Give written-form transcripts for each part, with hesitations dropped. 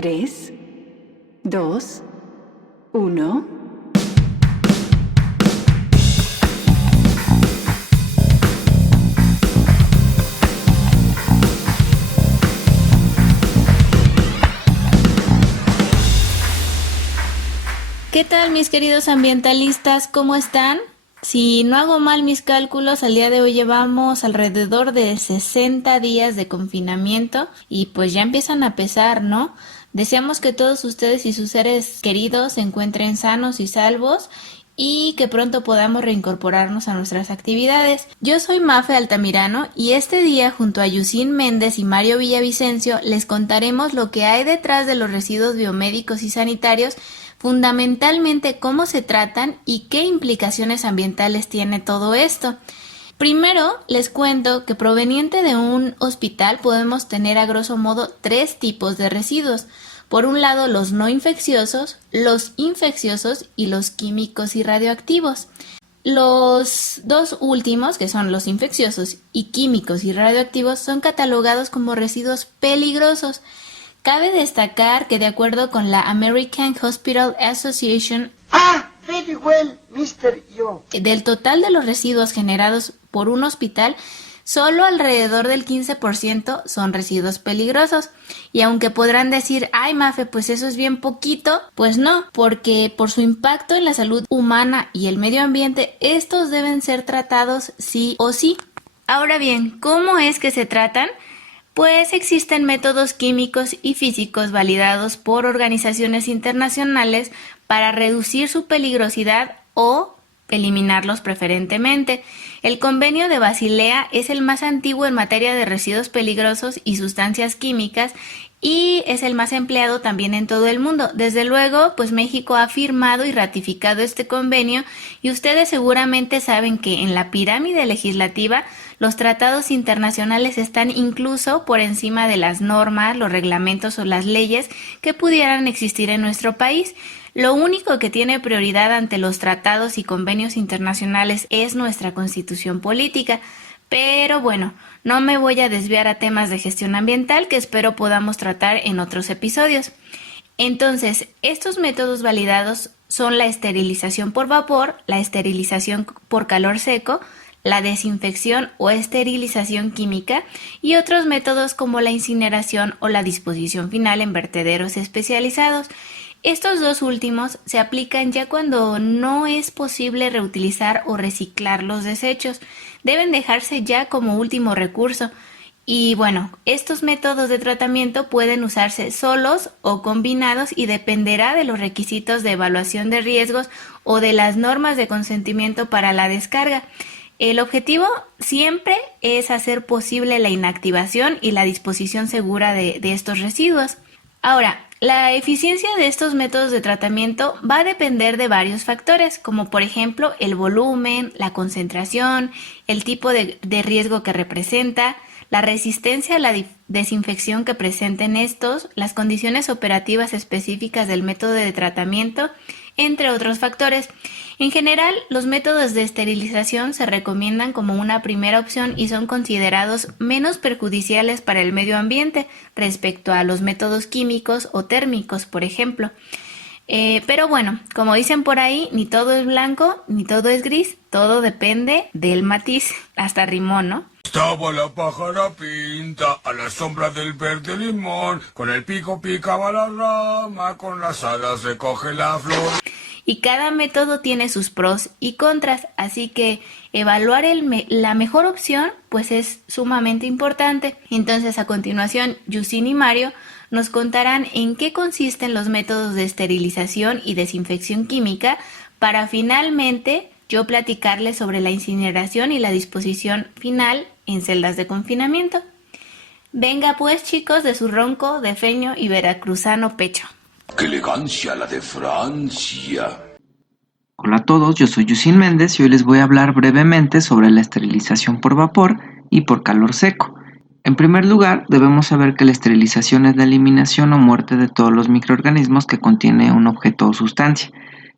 3, 2, 1. ¿Qué tal, mis queridos ambientalistas? ¿Cómo están? Si no hago mal mis cálculos, al día de hoy llevamos alrededor de 60 días de confinamiento y pues ya empiezan a pesar, ¿no? Deseamos que todos ustedes y sus seres queridos se encuentren sanos y salvos y que pronto podamos reincorporarnos a nuestras actividades. Yo soy Mafe Altamirano y este día junto a Yusin Méndez y Mario Villavicencio les contaremos lo que hay detrás de los residuos biomédicos y sanitarios, fundamentalmente cómo se tratan y qué implicaciones ambientales tiene todo esto. Primero, les cuento que proveniente de un hospital podemos tener a grosso modo 3 tipos de residuos. Por un lado, los no infecciosos, los infecciosos y los químicos y radioactivos. Los dos últimos, que son los infecciosos y químicos y radioactivos, son catalogados como residuos peligrosos. Cabe destacar que de acuerdo con la American Hospital Association, very well, Mr. Yo. Del total de los residuos generados por un hospital, solo alrededor del 15% son residuos peligrosos. Y aunque podrán decir, ay Mafe, pues eso es bien poquito, pues no, porque por su impacto en la salud humana y el medio ambiente, estos deben ser tratados sí o sí. Ahora bien, ¿cómo es que se tratan? Pues existen métodos químicos y físicos validados por organizaciones internacionales para reducir su peligrosidad o eliminarlos preferentemente. El Convenio de Basilea es el más antiguo en materia de residuos peligrosos y sustancias químicas y es el más empleado también en todo el mundo. Desde luego, pues México ha firmado y ratificado este convenio y ustedes seguramente saben que en la pirámide legislativa los tratados internacionales están incluso por encima de las normas, los reglamentos o las leyes que pudieran existir en nuestro país. Lo único que tiene prioridad ante los tratados y convenios internacionales es nuestra constitución política. Pero bueno, no me voy a desviar a temas de gestión ambiental que espero podamos tratar en otros episodios. Entonces, estos métodos validados son la esterilización por vapor, la esterilización por calor seco, la desinfección o esterilización química y otros métodos como la incineración o la disposición final en vertederos especializados. Estos dos últimos se aplican ya cuando no es posible reutilizar o reciclar los desechos. Deben dejarse ya como último recurso. Y bueno, estos métodos de tratamiento pueden usarse solos o combinados y dependerá de los requisitos de evaluación de riesgos o de las normas de consentimiento para la descarga. El objetivo siempre es hacer posible la inactivación y la disposición segura de estos residuos. Ahora, la eficiencia de estos métodos de tratamiento va a depender de varios factores, como por ejemplo el volumen, la concentración, el tipo de riesgo que representa, la resistencia a la desinfección que presenten estos, las condiciones operativas específicas del método de tratamiento, entre otros factores. En general, los métodos de esterilización se recomiendan como una primera opción y son considerados menos perjudiciales para el medio ambiente respecto a los métodos químicos o térmicos, por ejemplo. Pero bueno, como dicen por ahí, ni todo es blanco, ni todo es gris, todo depende del matiz. Hasta rimó, ¿no? Estaba la pájara pinta a la sombra del verde limón, con el pico picaba la rama, con las alas recoge la flor. Y cada método tiene sus pros y contras, así que evaluar la mejor opción pues es sumamente importante. Entonces a continuación, Yusin y Mario nos contarán en qué consisten los métodos de esterilización y desinfección química para finalmente yo platicarles sobre la incineración y la disposición final en celdas de confinamiento. Venga pues, chicos, de su ronco, defeño y veracruzano pecho. ¡Qué elegancia la de Francia! Hola a todos, yo soy Yusin Méndez y hoy les voy a hablar brevemente sobre la esterilización por vapor y por calor seco. En primer lugar, debemos saber que la esterilización es la eliminación o muerte de todos los microorganismos que contiene un objeto o sustancia.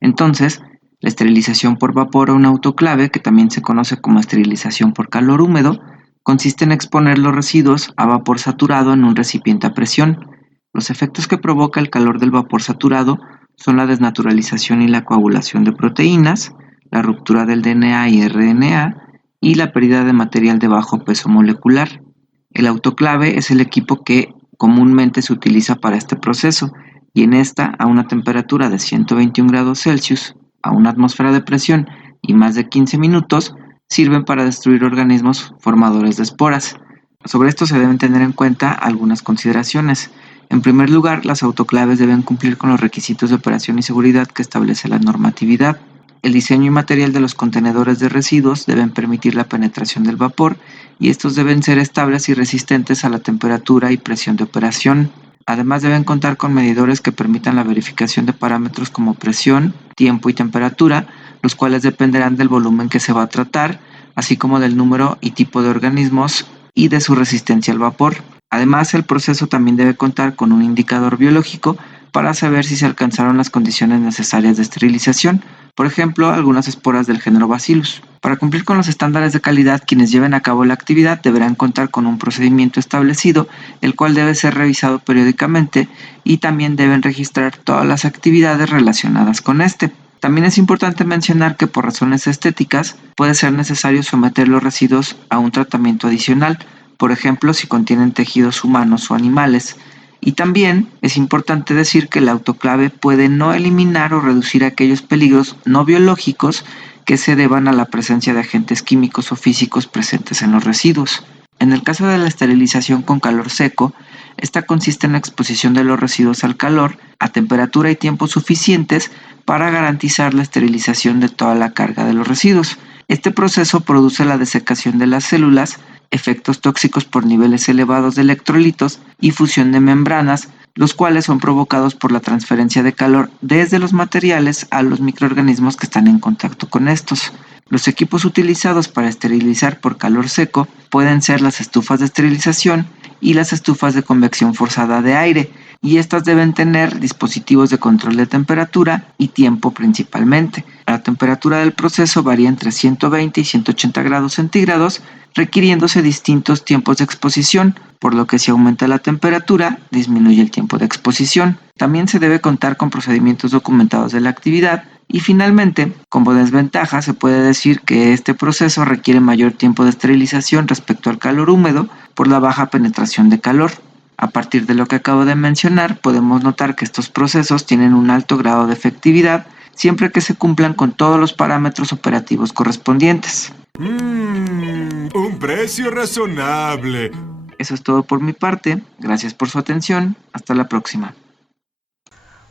Entonces, la esterilización por vapor o un autoclave, que también se conoce como esterilización por calor húmedo, consiste en exponer los residuos a vapor saturado en un recipiente a presión. Los efectos que provoca el calor del vapor saturado son la desnaturalización y la coagulación de proteínas, la ruptura del DNA y RNA y la pérdida de material de bajo peso molecular. El autoclave es el equipo que comúnmente se utiliza para este proceso y en esta, a una temperatura de 121 grados Celsius, a una atmósfera de presión y más de 15 minutos, sirven para destruir organismos formadores de esporas. Sobre esto se deben tener en cuenta algunas consideraciones. En primer lugar, las autoclaves deben cumplir con los requisitos de operación y seguridad que establece la normatividad. El diseño y material de los contenedores de residuos deben permitir la penetración del vapor y estos deben ser estables y resistentes a la temperatura y presión de operación. Además deben contar con medidores que permitan la verificación de parámetros como presión, tiempo y temperatura, los cuales dependerán del volumen que se va a tratar, así como del número y tipo de organismos y de su resistencia al vapor. Además, el proceso también debe contar con un indicador biológico para saber si se alcanzaron las condiciones necesarias de esterilización, por ejemplo, algunas esporas del género Bacillus. Para cumplir con los estándares de calidad, quienes lleven a cabo la actividad deberán contar con un procedimiento establecido, el cual debe ser revisado periódicamente y también deben registrar todas las actividades relacionadas con este. También es importante mencionar que por razones estéticas puede ser necesario someter los residuos a un tratamiento adicional, por ejemplo si contienen tejidos humanos o animales. Y también es importante decir que el autoclave puede no eliminar o reducir aquellos peligros no biológicos que se deban a la presencia de agentes químicos o físicos presentes en los residuos. En el caso de la esterilización con calor seco, esta consiste en la exposición de los residuos al calor a temperatura y tiempo suficientes para garantizar la esterilización de toda la carga de los residuos. Este proceso produce la desecación de las células, efectos tóxicos por niveles elevados de electrolitos y fusión de membranas, los cuales son provocados por la transferencia de calor desde los materiales a los microorganismos que están en contacto con estos. Los equipos utilizados para esterilizar por calor seco pueden ser las estufas de esterilización y las estufas de convección forzada de aire, y estas deben tener dispositivos de control de temperatura y tiempo principalmente. La temperatura del proceso varía entre 120 y 180 grados centígrados, requiriéndose distintos tiempos de exposición, por lo que si aumenta la temperatura, disminuye el tiempo de exposición. También se debe contar con procedimientos documentados de la actividad. Y finalmente, como desventaja, se puede decir que este proceso requiere mayor tiempo de esterilización respecto al calor húmedo por la baja penetración de calor. A partir de lo que acabo de mencionar, podemos notar que estos procesos tienen un alto grado de efectividad siempre que se cumplan con todos los parámetros operativos correspondientes. Un precio razonable. Eso es todo por mi parte. Gracias por su atención. Hasta la próxima.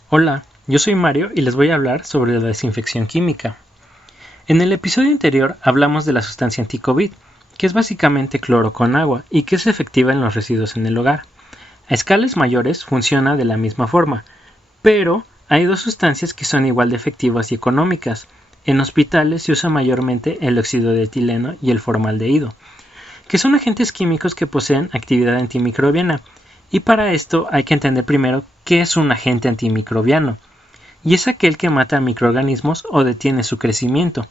Hola, yo soy Mario y les voy a hablar sobre la desinfección química. En el episodio anterior hablamos de la sustancia anti-COVID, que es básicamente cloro con agua y que es efectiva en los residuos en el hogar. A escalas mayores funciona de la misma forma, pero hay dos sustancias que son igual de efectivas y económicas. En hospitales se usa mayormente el óxido de etileno y el formaldehído, que son agentes químicos que poseen actividad antimicrobiana, y para esto hay que entender primero qué es un agente antimicrobiano, y es aquel que mata a microorganismos o detiene su crecimiento,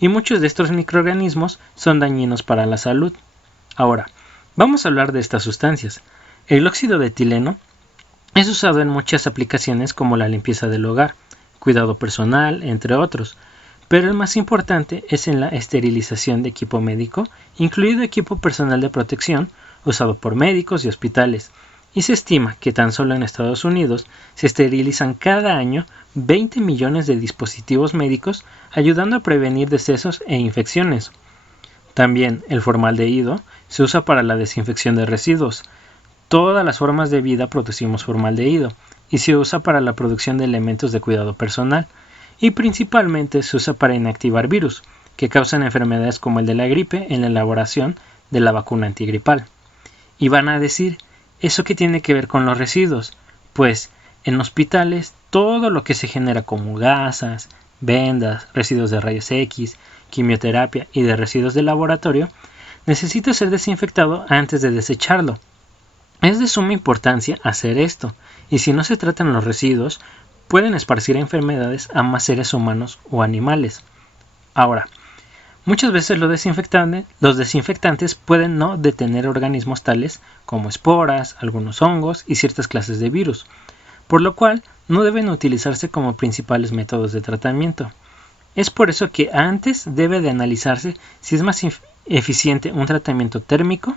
y muchos de estos microorganismos son dañinos para la salud. Ahora, vamos a hablar de estas sustancias. El óxido de etileno es usado en muchas aplicaciones como la limpieza del hogar, cuidado personal, entre otros, pero el más importante es en la esterilización de equipo médico, incluido equipo personal de protección usado por médicos y hospitales, y se estima que tan solo en Estados Unidos se esterilizan cada año 20 millones de dispositivos médicos, ayudando a prevenir decesos e infecciones. También el formaldehído se usa para la desinfección de residuos. Todas las formas de vida producimos formaldehído y se usa para la producción de elementos de cuidado personal, y principalmente se usa para inactivar virus que causan enfermedades como el de la gripe en la elaboración de la vacuna antigripal. Y van a decir, ¿eso qué tiene que ver con los residuos? Pues en hospitales todo lo que se genera como gasas, vendas, residuos de rayos X, quimioterapia y de residuos de laboratorio necesita ser desinfectado antes de desecharlo. Es de suma importancia hacer esto, y si no se tratan los residuos, pueden esparcir enfermedades a más seres humanos o animales. Ahora, Muchas veces los desinfectantes pueden no detener organismos tales como esporas, algunos hongos y ciertas clases de virus, por lo cual no deben utilizarse como principales métodos de tratamiento. Es por eso que antes debe de analizarse si es más eficiente un tratamiento térmico.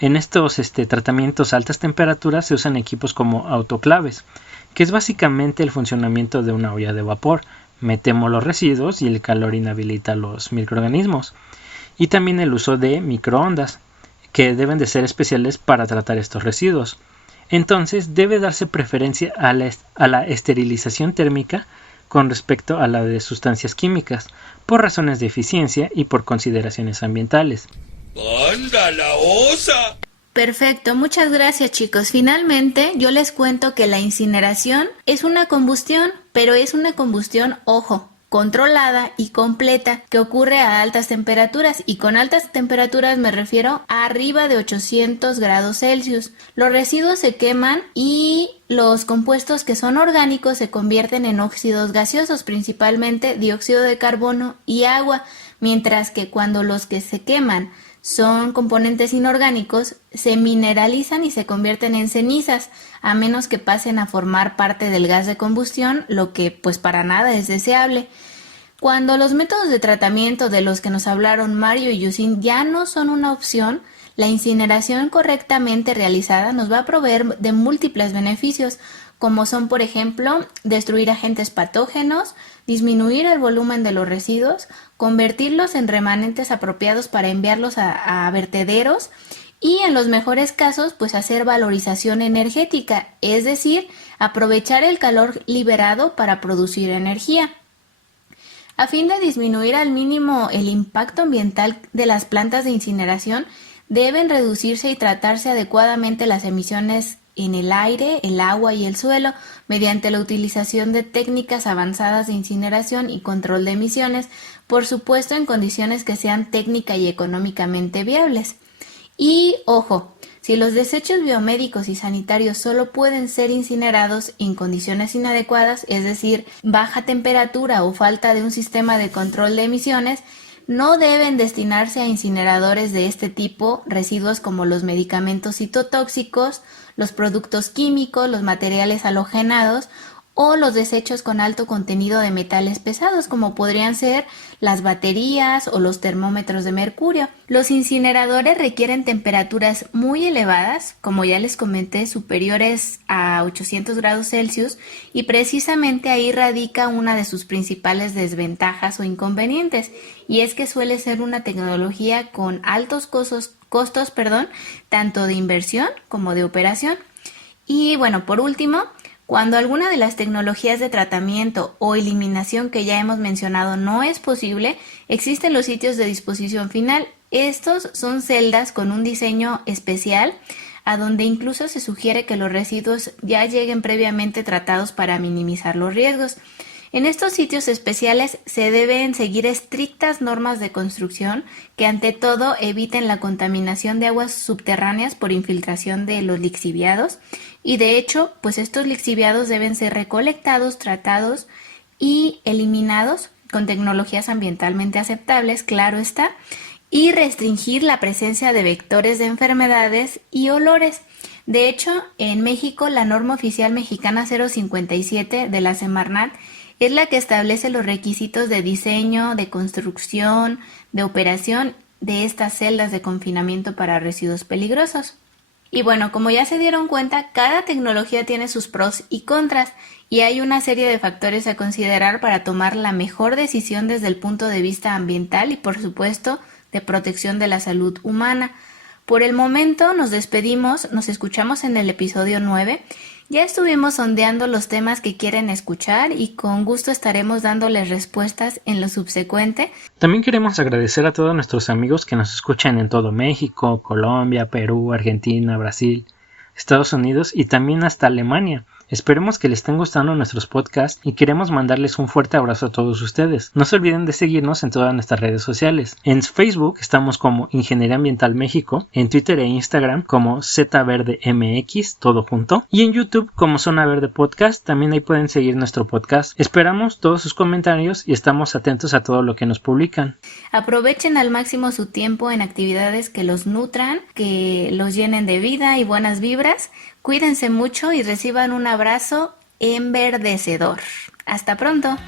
En estos tratamientos a altas temperaturas se usan equipos como autoclaves, que es básicamente el funcionamiento de una olla de vapor. Metemos los residuos y el calor inhabilita a los microorganismos. Y también el uso de microondas, que deben de ser especiales para tratar estos residuos. Entonces debe darse preferencia a la esterilización térmica con respecto a la de sustancias químicas, por razones de eficiencia y por consideraciones ambientales. ¡Anda la osa! Perfecto, muchas gracias chicos. Finalmente yo les cuento que la incineración es una combustión, pero es una combustión, ojo, controlada y completa que ocurre a altas temperaturas, y con altas temperaturas me refiero a arriba de 800 grados Celsius. Los residuos se queman y los compuestos que son orgánicos se convierten en óxidos gaseosos, principalmente dióxido de carbono y agua, mientras que cuando los que se queman son componentes inorgánicos, se mineralizan y se convierten en cenizas, a menos que pasen a formar parte del gas de combustión, lo que pues para nada es deseable. Cuando los métodos de tratamiento de los que nos hablaron Mario y Yusin ya no son una opción, la incineración correctamente realizada nos va a proveer de múltiples beneficios, como son, por ejemplo, destruir agentes patógenos, disminuir el volumen de los residuos, convertirlos en remanentes apropiados para enviarlos a vertederos y, en los mejores casos, pues hacer valorización energética, es decir, aprovechar el calor liberado para producir energía. A fin de disminuir al mínimo el impacto ambiental de las plantas de incineración, deben reducirse y tratarse adecuadamente las emisiones en el aire, el agua y el suelo mediante la utilización de técnicas avanzadas de incineración y control de emisiones, por supuesto en condiciones que sean técnica y económicamente viables. Y ojo, si los desechos biomédicos y sanitarios solo pueden ser incinerados en condiciones inadecuadas, es decir, baja temperatura o falta de un sistema de control de emisiones, no deben destinarse a incineradores de este tipo residuos como los medicamentos citotóxicos, los productos químicos, los materiales halogenados o los desechos con alto contenido de metales pesados, como podrían ser las baterías o los termómetros de mercurio. Los incineradores requieren temperaturas muy elevadas, como ya les comenté, superiores a 800 grados Celsius, y precisamente ahí radica una de sus principales desventajas o inconvenientes, y es que suele ser una tecnología con altos costos, tanto de inversión como de operación. Y bueno, por último, cuando alguna de las tecnologías de tratamiento o eliminación que ya hemos mencionado no es posible, existen los sitios de disposición final. Estos son celdas con un diseño especial, a donde incluso se sugiere que los residuos ya lleguen previamente tratados para minimizar los riesgos. En estos sitios especiales se deben seguir estrictas normas de construcción que ante todo eviten la contaminación de aguas subterráneas por infiltración de los lixiviados, y de hecho, pues estos lixiviados deben ser recolectados, tratados y eliminados con tecnologías ambientalmente aceptables, claro está, y restringir la presencia de vectores de enfermedades y olores. De hecho, en México la norma oficial mexicana 057 de la Semarnat es la que establece los requisitos de diseño, de construcción, de operación de estas celdas de confinamiento para residuos peligrosos. Y bueno, como ya se dieron cuenta, cada tecnología tiene sus pros y contras, y hay una serie de factores a considerar para tomar la mejor decisión desde el punto de vista ambiental y, por supuesto, de protección de la salud humana. Por el momento nos despedimos, nos escuchamos en el episodio 9. Ya estuvimos sondeando los temas que quieren escuchar y con gusto estaremos dándoles respuestas en lo subsecuente. También queremos agradecer a todos nuestros amigos que nos escuchan en todo México, Colombia, Perú, Argentina, Brasil, Estados Unidos y también hasta Alemania. Esperemos que les estén gustando nuestros podcasts y queremos mandarles un fuerte abrazo a todos ustedes. No se olviden de seguirnos en todas nuestras redes sociales. En Facebook estamos como Ingeniería Ambiental México, en Twitter e Instagram como ZVerdeMX, todo junto, y en YouTube como Zona Verde Podcast. También ahí pueden seguir nuestro podcast. Esperamos todos sus comentarios y estamos atentos a todo lo que nos publican. Aprovechen al máximo su tiempo en actividades que los nutran, que los llenen de vida y buenas vibras. Cuídense mucho y reciban un abrazo enverdecedor. Hasta pronto.